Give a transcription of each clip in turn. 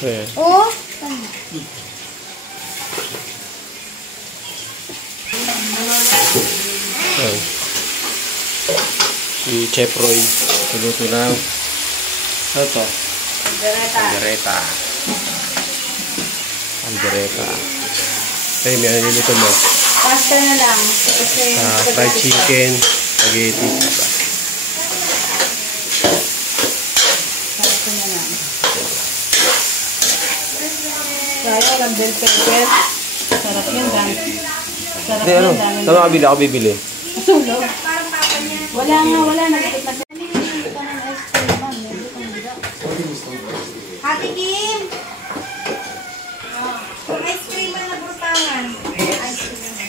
Ayan. Oh. Ayan. Si Chef Roy. Naluto ng ano to? Aldereta. Aldereta. Okay, may ano nilito mo? Pasta na lang. Fried chicken, spaghetti. Pasta na lang. Kaya lang bell pepper. Sarap yan, Dan. Sarap yan, ano? Saan makabili? Ako bibili. Sulog. Wala nga, wala. Nagkit na. Ate Kim! Ice cream na nabutangan. Ice cream.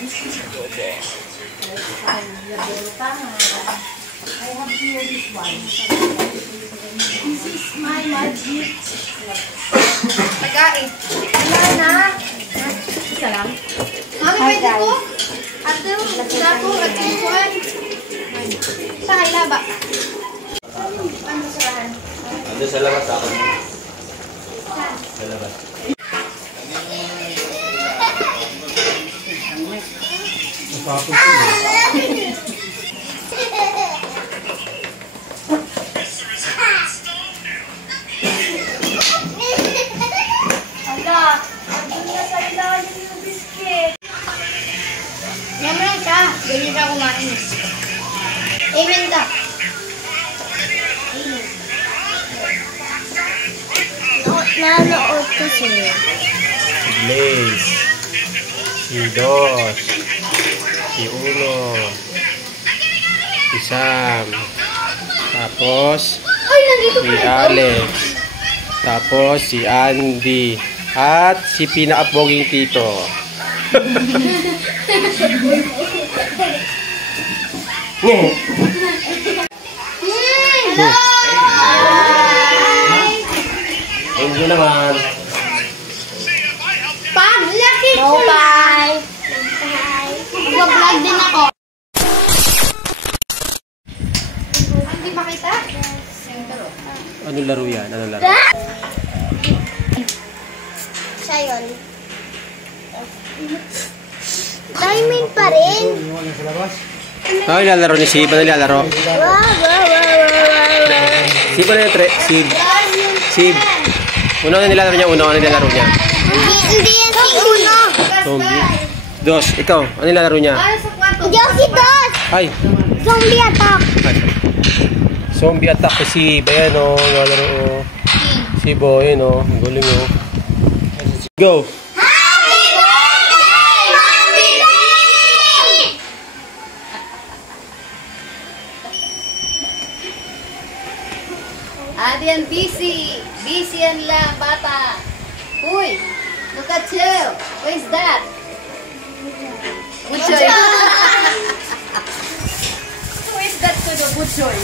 I have here this one. This is my magic. Pagkain. Wala na. Isa lang. Mami, pwede ko? Ato, sapo, at kukuhan. Sa kailaba. Ano saan? Ando sa labas ako. Sa labas. Napapos ko. Ala, andun na sa ilalim yung biscuit. Yaman ka. Ganyan ka kumain. Amen ka. Nanood kasi. Si Blaze. Si Dos. Si Uno. Si Sam. Tapos si Alex. Tapos si Andy. At si pinakapoging tito. Thank you naman. Paglaki ko bye. Bye. Mag-vlog din ako. Hindi makita? Ano laro yan? Ano laro? Siya yun. Diamond pa rin. Ano nilalaro ni Sib? Ano nilalaro? Sib ano yung Sib? Sib. Uno ano nilalaro niya? Uno ano nilalaro niya? Hindi yan si Uno. Zombie. Dos, ikaw. Ano nilalaro niya? Hindi ako si Dos. Ay. Zombie attack. Ay. Zombie attack si Sib. Ayan o. Nilalaro o. Sib o. Ayan o. Ang guling o. Go. Adi yan busy. Busy yan lang, bata. Uy, look at you. What is that? Butchoy. Who is that to the butchoy?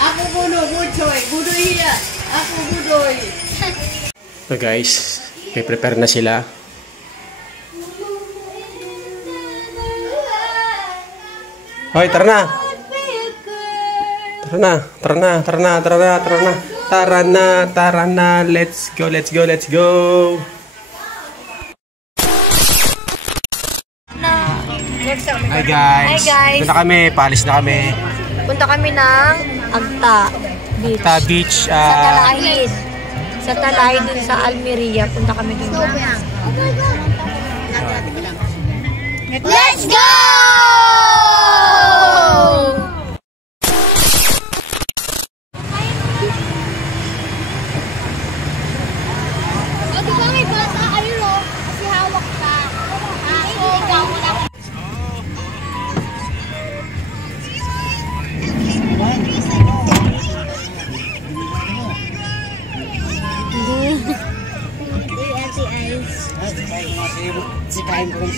Ako budo, butchoy. Budoy hiya. Ako budoy. So guys, may prepare na sila. Hoy, tara na. Tara na, tara na, tara na, tara na, tara na. Tara na, tara na. Let's go, let's go, let's go. Hi guys. Hi guys. Punta kami, paalis na kami. Punta kami ng Agta Beach. Agta Beach. Sa Talahid. Sa Talahid dun sa Almeria. Punta kami dun. Let's go!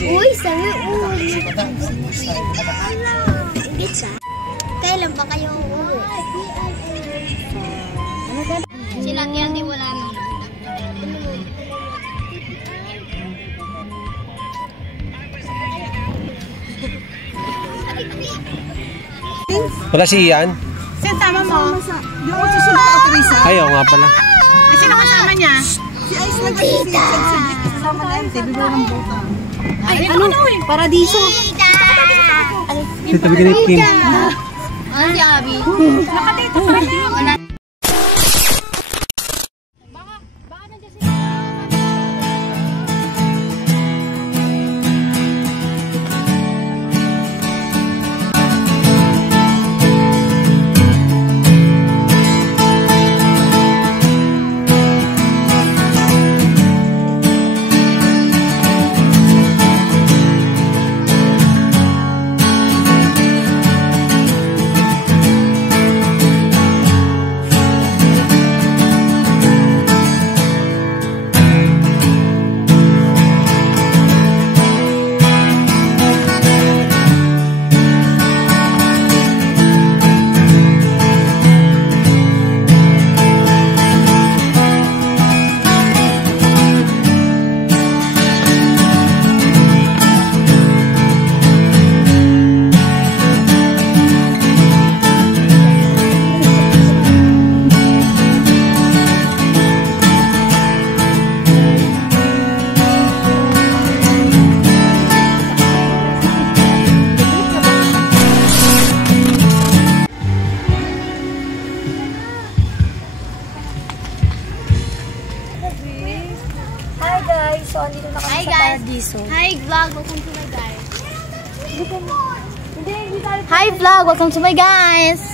Uy, sabi, uy. Kailan ba kayo uuwi? Sila kaya di wala na. Wala si Ian? Sino sama mo? Yung susunod ka, Teresa. Ayaw nga pala. Ay, sino kasama niya? Si Ice lang kasi si kasama na yung TV ng buta. Ay, ano? Paradiso. Ito bigyan ni Kim. Ano si Abby? Nakatito pa rin. So, andito na kami Hi, sa guys. Paradiso. Hi vlog, welcome to my guys. Hi vlog, welcome to my guys.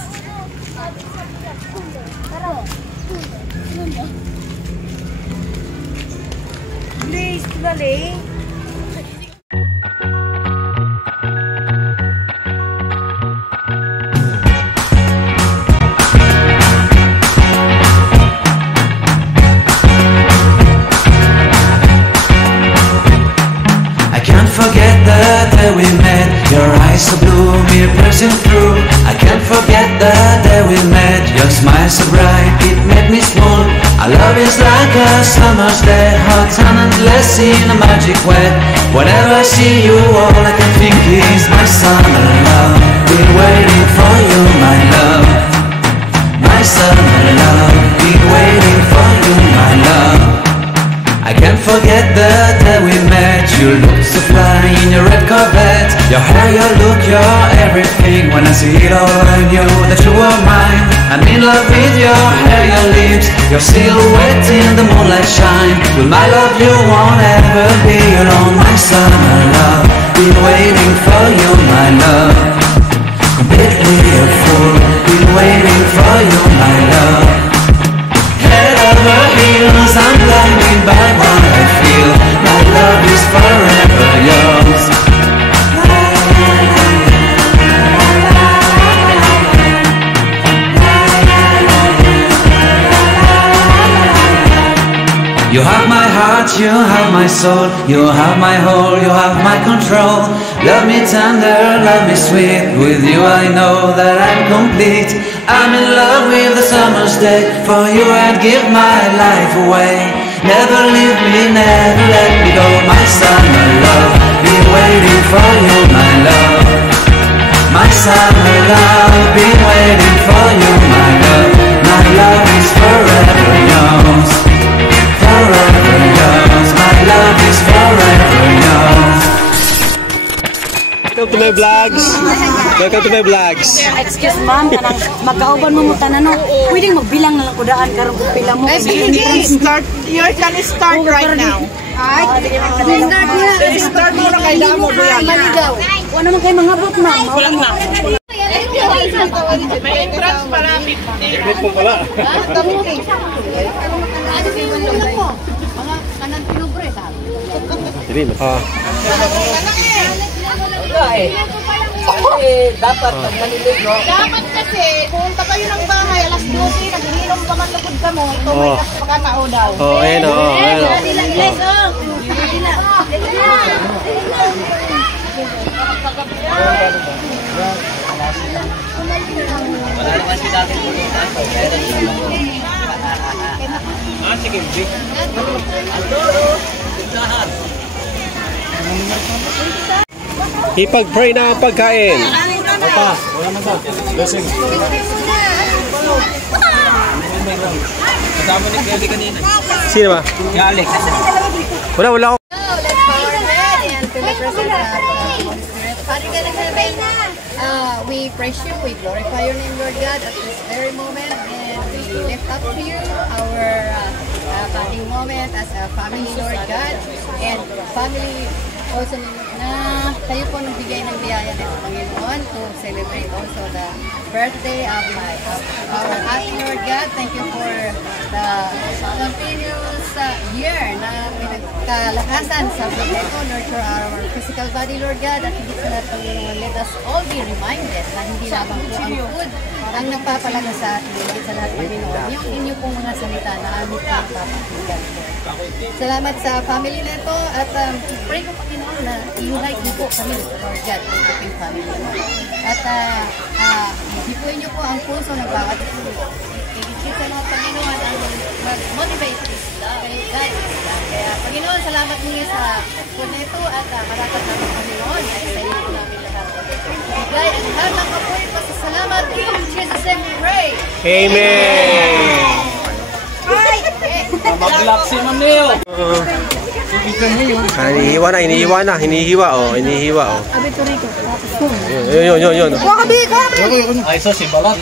Please, dali. Forget the day we met. Your eyes so blue, me piercing through. I can't forget the day we met. Your smile so bright, it made me swoon. Our love is like a summer's day, hot and endless in a magic way. Whenever I see you, all I can think is my summer love. Been waiting for you, my love. My summer love. Been waiting for you, my love. I can't forget the day we met. You looked so fly in your red Corvette. Your hair, your look, your everything. When I see it all, I knew that you were mine. I'm in love with your hair, your lips, your silhouette in the moonlight shine. With my love you won't ever be alone. My summer love, been waiting for you, my love. Completely a fool, been waiting for you, my love. Head over heels, I'm blinded by what I feel. My love is forever yours. You have my heart, you have my soul. You have my whole, you have my control. Love me tender, love me sweet. With you I know that I'm complete. I'm in love with the summer's day. For you I'd give my life away. Never leave me, never let me go. My summer love, been waiting for you, my love. My summer love, been waiting for you, my love. My love is forever yours. Forever yours, my love is forever yours. Welcome to my vlogs. Welcome to my vlogs. Excuse ma'am, magkauban mo mutan ano. Pwedeng magbilang ng kudaan karon kung pila mo. Start, you can start right now. Start mo na kayo mo buyan. Maligaw. Wala naman kayo mga bot ma'am. Wala na. May entrance para 50. Ito pala. Ano yung ulam mo? Mga kanan pinubre, sabi. Hindi mo. Dapat pag naliligo. Dapat kasi, pumunta kayo ng bahay, alas 12, nag-ininom pa man lagod ka mo, tumay ka pagkatao daw. Oh, ayan o. Ayan o. Sige, Vic. Ipag-pray na ang pagkain. Opa, wala man ba? Blessing. Kasama ni Kelly kanina. Sino ba? Si Alex. Wala ako. Let's power red and to the presence of Holy Spirit. Father God in heaven, we praise you, we glorify your name, Lord God, at this very moment, and we lift up to you our bonding moment as a family, Lord God, and family also na kayo po nagbigay ng biyaya ng Panginoon to celebrate also the birthday of our happy Lord God. Thank you for the continuous year na pinagkalakasan sa buhay ko, nurture our physical body, Lord God, at hindi sa lahat Panginoon, let us all be reminded na hindi lamang po ang food ang nagpapalaga sa atin, hindi sa lahat Panginoon, yung inyo pong mga salita na aming pinagpapakinggan. Salamat sa family nito at pray ko Panginoon na i-unite niyo po kami, Lord God, ang ating family. At hipuin niyo po ang puso ng bawat i-isip sa mga Panginoon ang mag-motivate kayo, God. Kaya Panginoon, salamat niyo sa food na ito at marapat namin Panginoon ay sa iyo po namin lahat. Ibigay ang lahat ng kapoy pasasalamat. In Jesus' name we pray. Amen! Mag-lock si Ma'am Leo. Hinihiwa na. Hinihiwa, oh. Yun. Ay, so si Balot.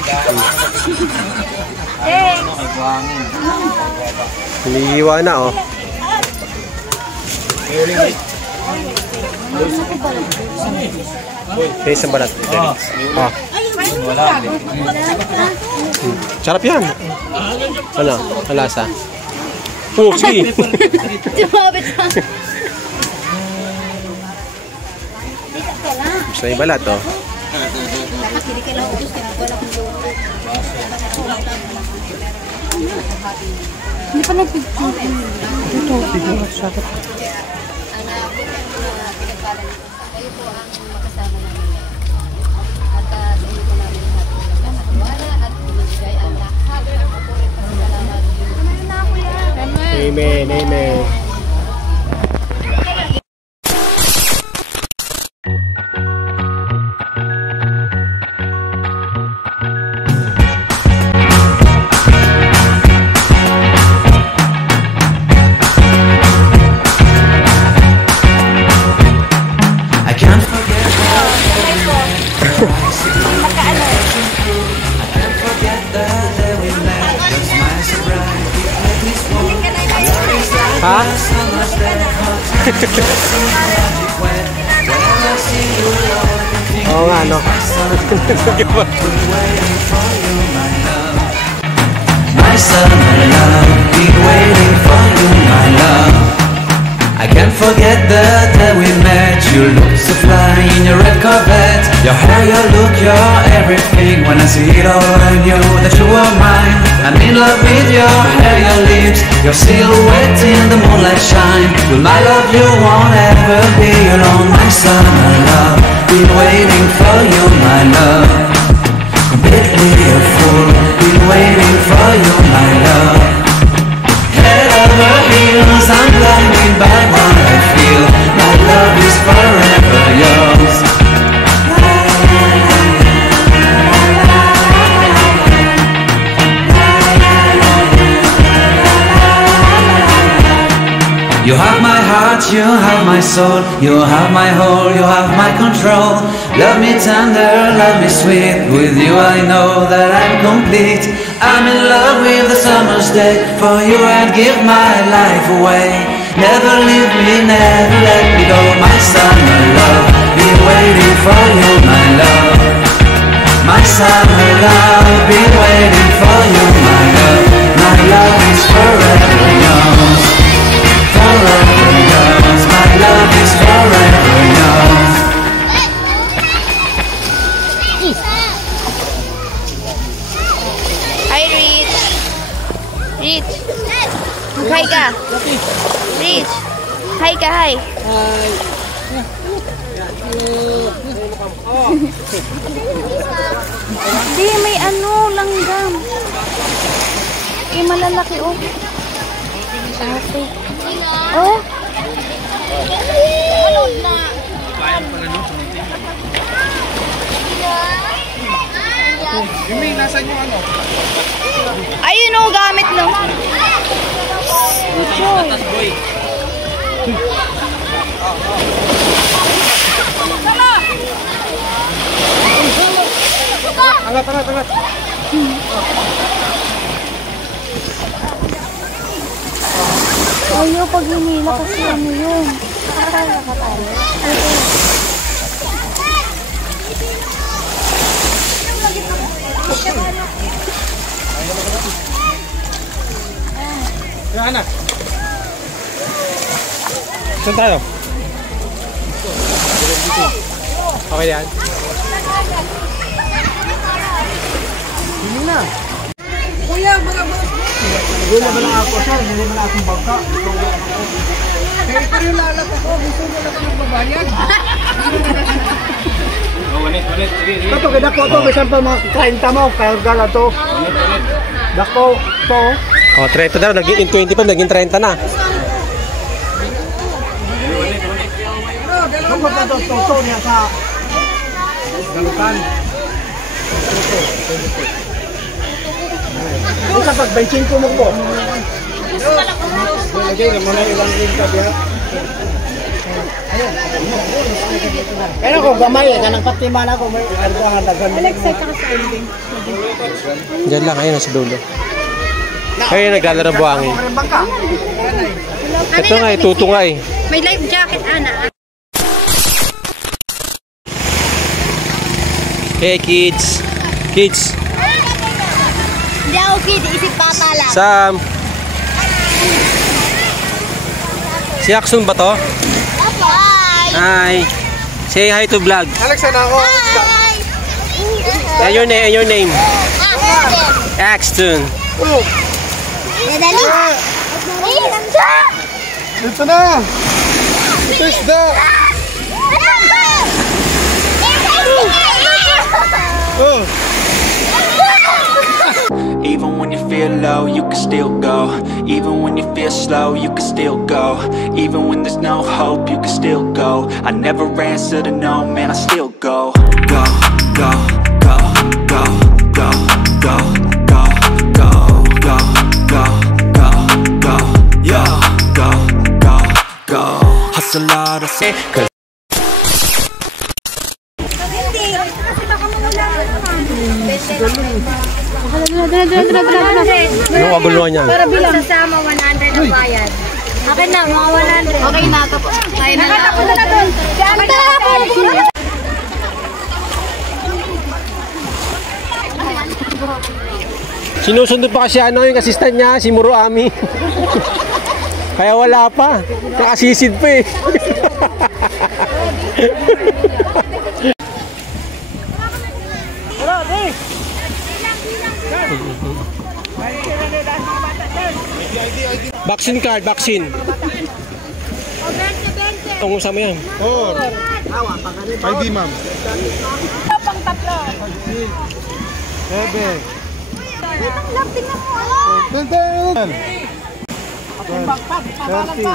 Hinihiwa na, oh. Isang balat. Ah. Wala. Sarap yan. Ano? Malasa. Oh, sige. Gusto yung balat, oh. Hindi pa nagpipigil. Ito, pigil. Sakit. Kayo po ang makasama namin. At sa inyo po namin lahat nakatiwala at binigay ang lahat ng kapulit at salamat. Amen, amen. Ha? Oo nga, no? My summer love, been waiting for you, my love. I can't forget the day we met. You look so fly in your red Corvette. Your hair, your look, your everything. When I see it all, I knew that you were mine. I'm in love with your hair, your lips, your silhouette in the moonlight shine. With my love, you won't ever be alone. My summer love, been waiting for you, my love. Completely a fool, been waiting for you, my love. Head over heels, I'm blinded by what I feel. My love is forever yours. You have my heart, you have my soul, you have my whole, you have my control. Love me tender, love me sweet, with you I know that I'm complete. I'm in love with the summer's day, for you I'd give my life away. Never leave me, never let me go, my summer love, been waiting for you, my love. My summer love, been waiting for you, my love. My love is forever yours. Forever yours, my love is forever yours. Hi, Rich. Rich. Hi ka. Rich. Hi ka, hi. Hindi, may ano, langgam. Eh, malalaki, oh. Ate. Oh. Ayun o, gamit no. Angat. Ayaw pag hinila kasi ano yun. Nakatalo. Yan na. Saan tayo? Okay yan. Hindi na. Kuya, mga boss. Hindi naman lang ako, sir. Hindi naman akong bangka. Kaya ito yung lalat ako. Gusto mo lang akong magbabayad. Ulit. Sige. Ito, kinako ito. Bisan pa mga 30 mo. Kaya gala ito. Dako, ito. Oh, 30 na. Naging 20 pa, naging 30 na. Kapag na ito, ito niya sa galutan. Ito kapag 25 mo po. Lagay ka muna ilang rin ka biya. Kaya ko gamay eh. Kanang patiman ako. May argahan dagan. Diyan lang, ayun sa dulo. Ayun, naglalaro ng buhangin. Ito nga, ituto nga eh. May life jacket, Ana. Hey kids. Hindi ako kid, isip papa lang. Sam. Si Aksun ba to? Hi! Hi. Say hi to vlog. Alex, sana ako. And your name? Axton. Madali! Ayun, nandiyan! Ito na. Ito isda. Oh. Even when you feel low, you can still go. Even when you feel slow, you can still go. Even when there's no hope, you can still go. I never answer to no, man, I still go. Go, go, go, go, go, go, go, go, go, go, go, go, yo, go, go, go. Hustle hard, hustle. Yung kaguluhan niya. Para bilang sasama 100 ang bayad. Akin na, mga 100. Okay na ito po. Kaya na lang. Nakatapos na doon. Sinusundo pa kasi ano yung assistant niya, si Muruami. Kaya wala pa. Nakasisid pa eh. Vaccine card, vaccine. Ang usama yan. Oh. ID, ma'am. Pang tatlo. 7. Tingnan mo. 30,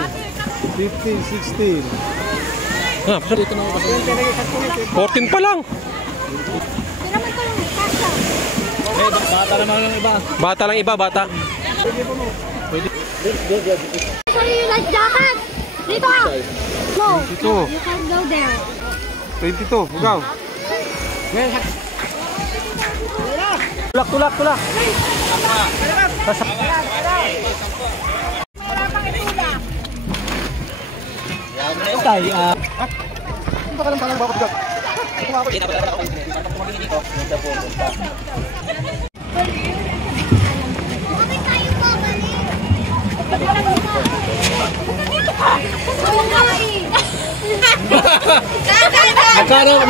15, 16. Ah, 14 pa lang. Bata naman yung iba. Bata lang iba, bata. Sorry, you like jacket? Dito ka. Go. 22. You can go there. 22. Bugaw. Tulak. Baka lang talang babad ka.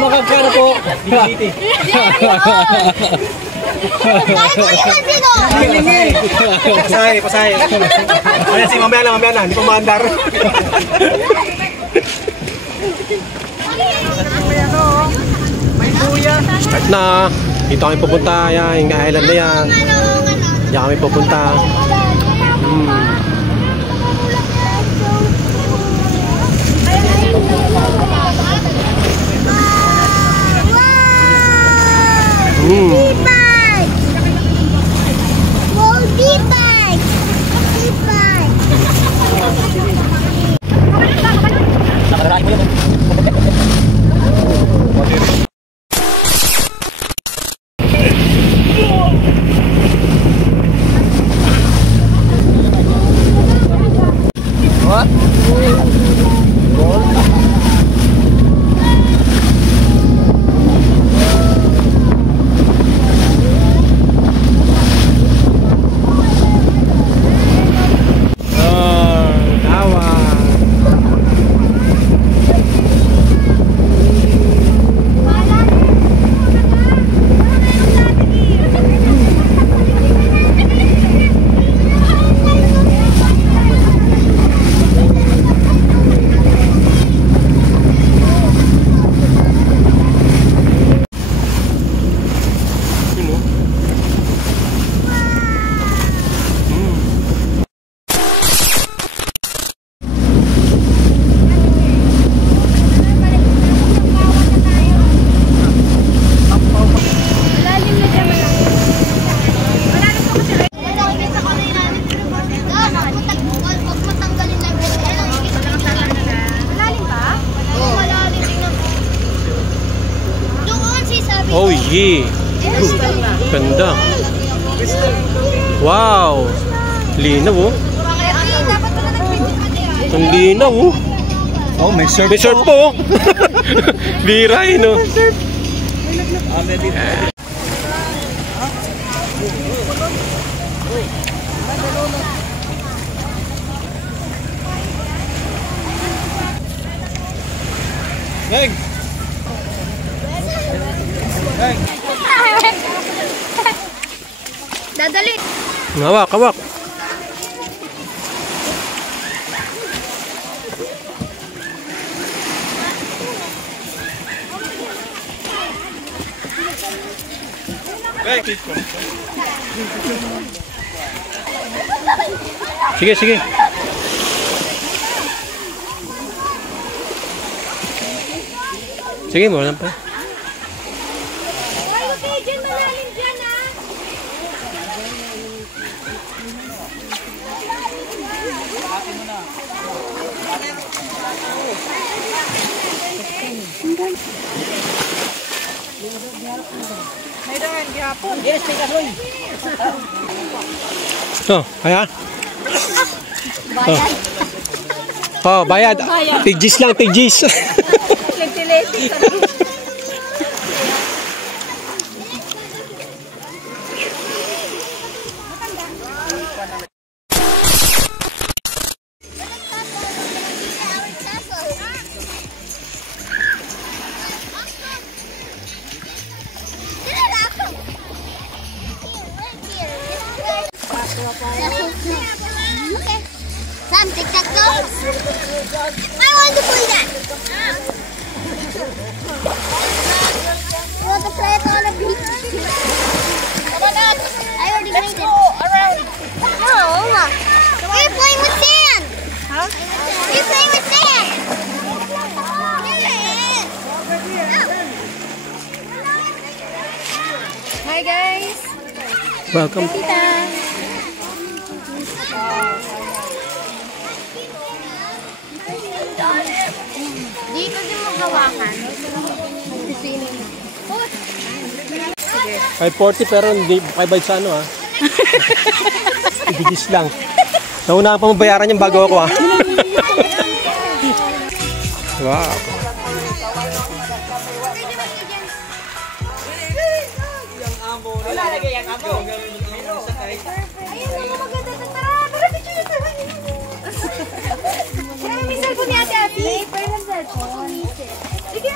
Magkano po? Pasahe. Ayan si mamaya na, hindi pa maandar. Start na. Dito kami pupunta. Yan, yung island na yan. Diyan kami pupunta. Ganda. Wow! Linaw oh. Ang linaw oh. Oh, may surf. May surf po. Bira eh no. Hey! Hey! Dadali. Hawak, hawak. Sige, sige. Sige mo lang pa. Okay, dyan malalim dyan ah. Oh, ayan. Bayad. Oh, bayad. Tigjis lang, tigjis. Okay. Sam, tic-tac-toe. I want to play that. You want to play it on a beach? Come on up. I already made it. Let's go around. No. We're playing with sand. Huh? We're playing with sand. Hi guys. Welcome. Di ko din magawakan. Ay 40 pero hindi 5 bytes sa ano ha. Tigjis lang. Nauna pa mabayaran yung bago ako ha. Wow. Wala lagi yung amo. Ayun na maganda na. Tara, picture. Kaya may cellphone ni Ate Ate. Pero ng cellphone. Sige.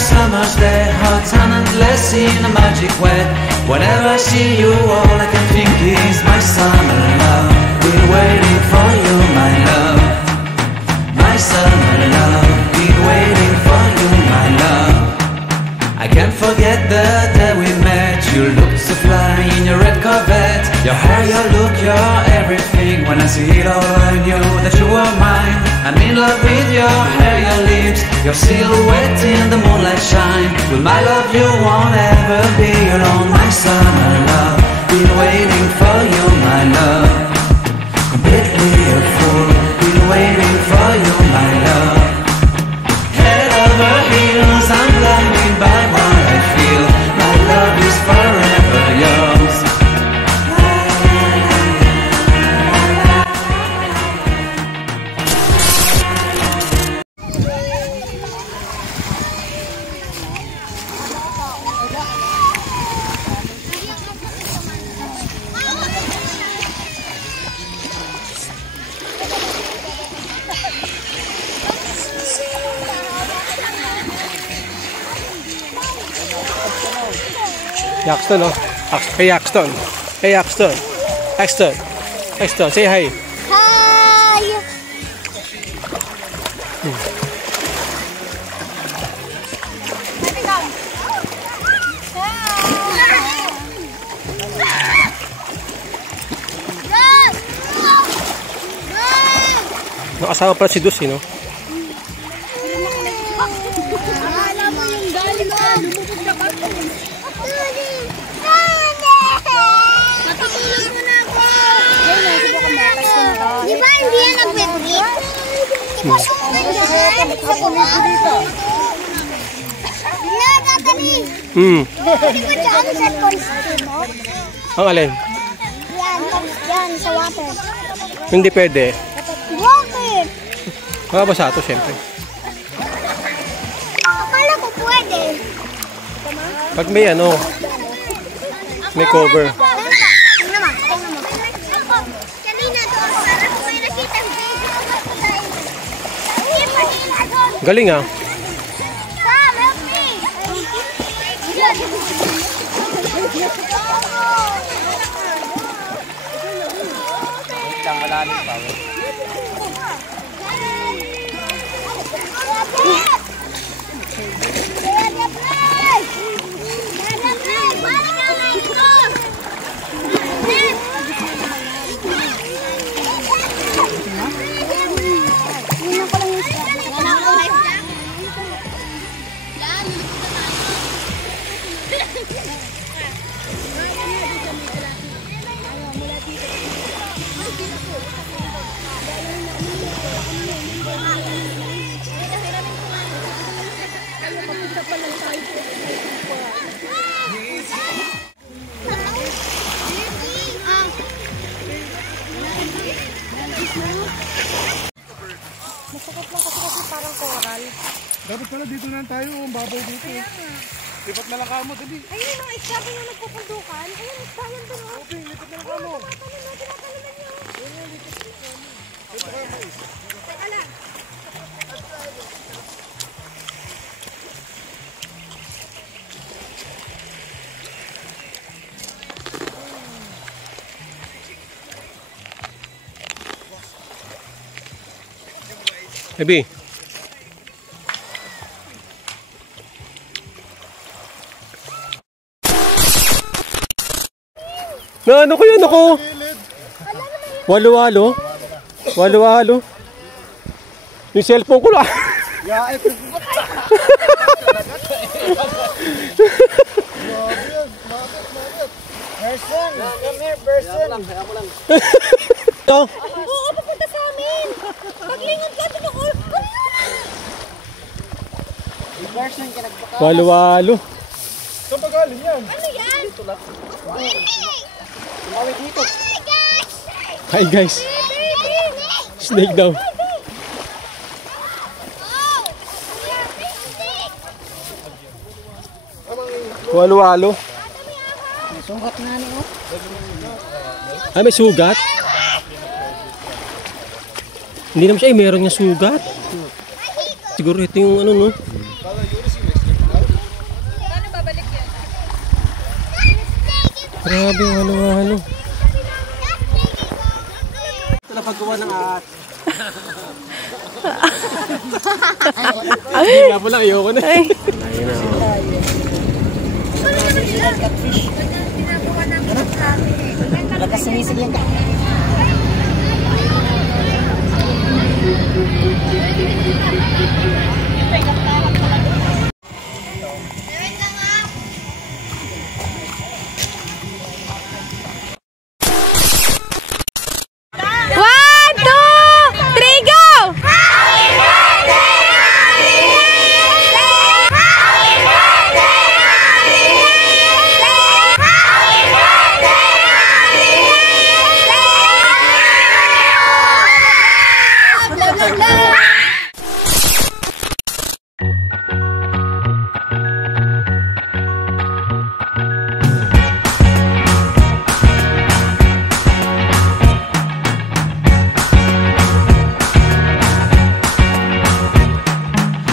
Summer's day, hot and endless in a magic way. Whenever I see you, all I can think is my summer love. Been waiting for you, my love. My summer love. Been waiting for you, my love. I can't forget the day we met. You looked so fly in your red Corvette. Your hair, your look, your everything. When I see it all, I knew that you were mine. I'm in love with your hair, your lips, your silhouette in the moonlight shine. With my love you won't ever be alone, my summer love. Been waiting for you, my love. Completely a fool. Been waiting for you, my love. Head over heels, I'm blinded by what I feel. Yaxton, oh. Hey, Yaxton. Hey, Yaxton. Yaxton. Yaxton, say hi. Hi! Nakasama pala si Dus, no? Alam mo yung galing ka, lumubog na ba? Matutulog mo na ako! Di ba hindi yan nag-break? Pwede ko dyan sa cellphone mo? Ang alin? Yan, sa water. Hindi pwede. Bakit? Mababasa ito, syempre. Akala ko pwede. Pag may ano, may cover. Tingnan mo. Kanina doon, parang may nakita ko. Galing ah. Sam, help me! Dapat pala dito na tayo, ang babaw dito. Lipat na lang kamo, dali. Ayun yung mga isda yung nagpupundukan. Ayun, isda yan doon. Okay, lipat na lang kamo. Ebi. Na ano ko yun ako? Walo-walo? Walo-walo? Yung cellphone ko lang. Person, come here, person. Ito? Oo, papunta sa amin. Paglingon ka, tinukul. Person ka nagpaka. Walo-walo. Saan ba galing yan? Ano yan? Tumawid dito. Hi guys. Snake daw. Walo-walo. Sugat nga niyo. Ay, may sugat? Hindi naman siya. Ay, meron niya sugat. Siguro ito yung ano, no? Paano babalik yan? Grabe, walo-walo. Ito na paggawa ng ahas. Hindi nga po lang, ayoko na. Ayun na. Lakas sumisig yan ka.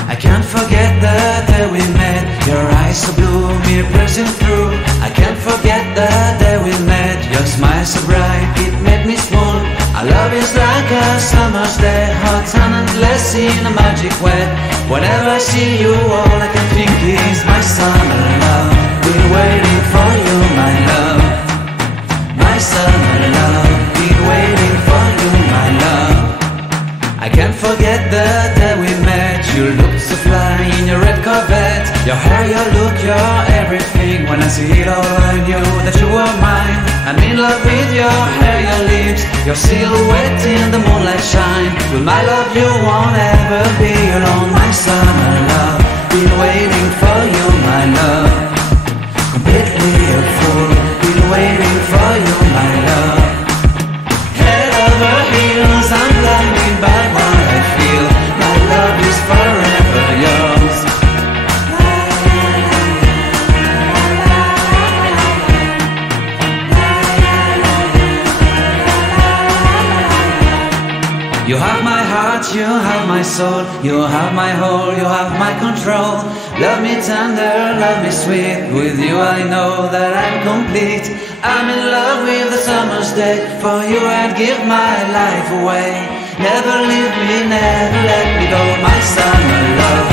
I can't forget the day we met. Your eyes so blue, me pressing through. I I can't forget the day we met. Your smile so bright, it made me swoon. Our love is like a summer's day, hot and endless in a magic way. Whenever I see you, all I can think is my summer love. Been waiting for you, my love. My summer love. Been waiting for you, my love. I can't forget the day we met. You looked so fly in your red Corvette. Your hair, your look, your everything. When I see it all, I knew that you were mine. I'm in love with your hair, your lips, your silhouette in the moonlight shine. With my love you won't ever be alone. My summer love, been waiting for you, my love. Completely a fool, been waiting for you, my love. Head over heels, I'm blinded by what I feel. My love is forever yours. You have my heart, you have my soul, you have my whole, you have my control. Love me tender, love me sweet. With you I know that I'm complete. I'm in love with the summer's day. For you I'd give my life away. Never leave me, never let me go. My summer love,